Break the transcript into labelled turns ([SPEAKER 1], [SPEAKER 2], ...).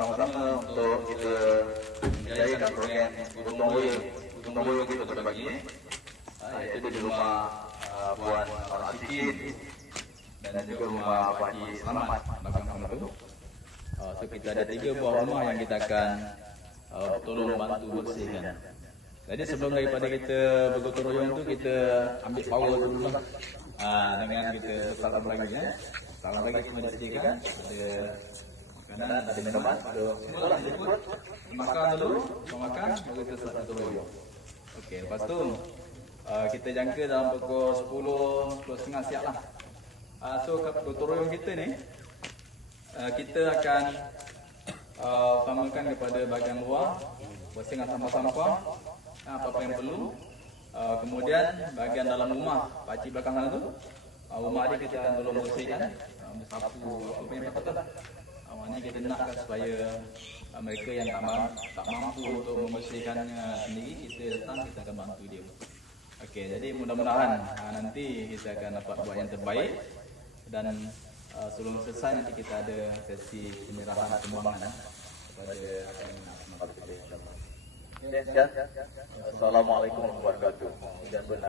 [SPEAKER 1] bersama-sama untuk kita menjayakan program gotong royong gotong royong kita pada pagi ini. Ah, Iaitu di rumah ah, Puan Asikin dan juga rumah Pak Haji Selamat belakang.
[SPEAKER 2] Uh, so kita ada tiga buah rumah yang kita akan uh, tolong bantu bersihkan. Jadi sebelum daripada kita bergotong royong tu kita ambil power dulu lah. Uh, dengan kita salam lagi ya. Salam lagi kita bersihkan. Ada makanan, ada minuman, ada sekolah jemput. Makan dulu, makan, baru kita gotong royong. Okey, lepas tu uh, kita jangka dalam pukul 10, 10.30 siap lah. Uh, so gotong royong kita ni Uh, kita akan uh, utamakan kepada bahagian luar bersihkan sampah-sampah uh, apa-apa yang perlu uh, kemudian bahagian dalam rumah pakcik belakang sana tu uh, rumah dia kita akan tolong bersihkan uh, bersapu apa yang patut lah maknanya kita nakkan supaya uh, mereka yang tak, ma- tak mampu untuk membersihkannya sendiri kita datang kita akan bantu dia. Okey, jadi mudah-mudahan uh, nanti kita akan dapat buat yang terbaik dan uh, sebelum selesai nanti kita ada sesi penyerahan sumbangan eh, kepada nak
[SPEAKER 1] Assalamualaikum warahmatullahi wabarakatuh.